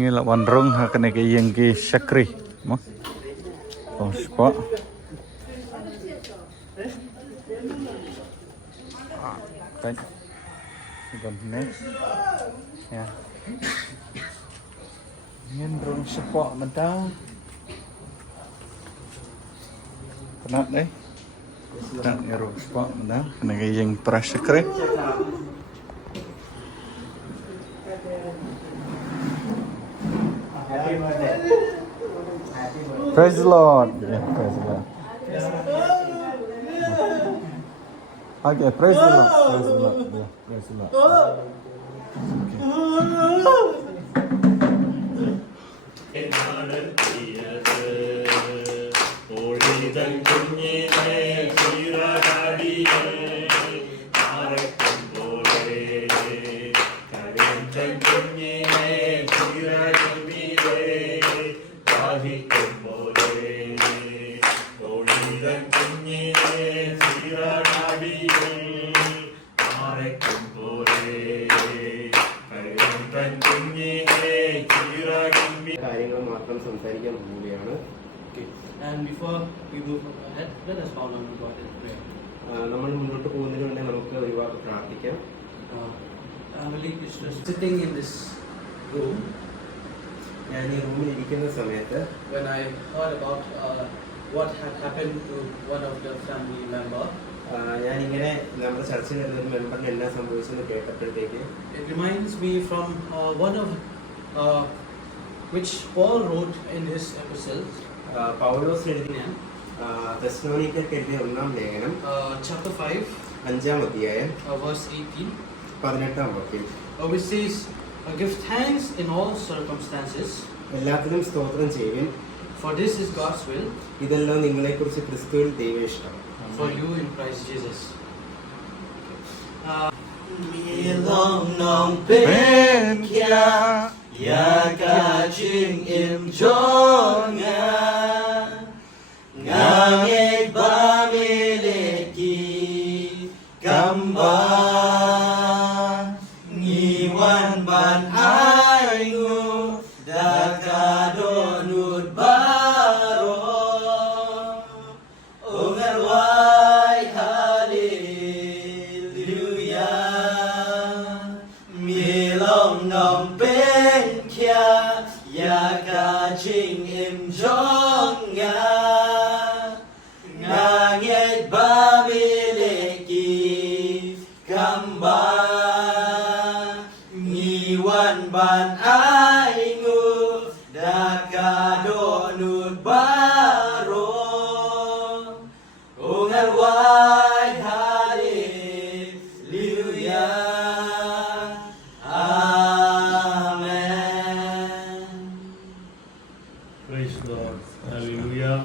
Là one rung ha cái này cái yên cái sakri mo spot cái gần này ya yên rung spot mình ta kenapa đấy tak rung spot mình ta cái này cái yên press sakri. Praise the Lord. Yeah, praise the Lord. Okay, praise the Lord. Praise the Lord. Yeah, praise the Lord. And before we move ahead, let us bow down to God in prayer. നമ്മൾ മുന്നോട്ട് പോകുന്നതിനുണ്ട് നമുക്ക് ഒരുപാട് പ്രാർത്ഥിക്കാം. Heavenly Krishna, sitting in this room, ഞാൻ ഈ റൂമിൽ ഇരിക്കുന്ന സമയത്ത് when I heard about what had happened to one of your family member, ഞാനിങ്ങനെ നമ്മുടെ ചർച്ചയിൽ വരുന്ന ഒരു മെമ്പറിന് എന്നാ സംഭവിച്ചെന്ന് കേട്ടപ്പോഴത്തേക്ക് it reminds me from one of which Paul wrote in his epistles. പൗലോസ് എഴുതിയ തെസ്സലോനിക്കർക്ക് എഴുതിയ ഒന്നാം ലേഖനം chapter 5, 5-ാം അധ്യായം verse 18, 18-ാം വാക്യം, which says, give thanks in all circumstances, എല്ലാത്തിനും സ്തോത്രം ചെയ്യും, for this is God's will, ഇതെല്ലാം നിങ്ങളെക്കുറിച്ച് ക്രിസ്തുവിൽ ദൈവ ഇഷ്ടം, for you in Christ Jesus. Milong nong bên kia ya ka ching im jonga ngange ba meleki gamba ngiwan ban aingu dakadonut baro ongarwai hallelujah milong nong bên kia ya ka ching im jonga nganget ba mileki kamba ngiwan ban aingu dakadonut baro ongarwai hallelujah. Praise the Lord. Hallelujah.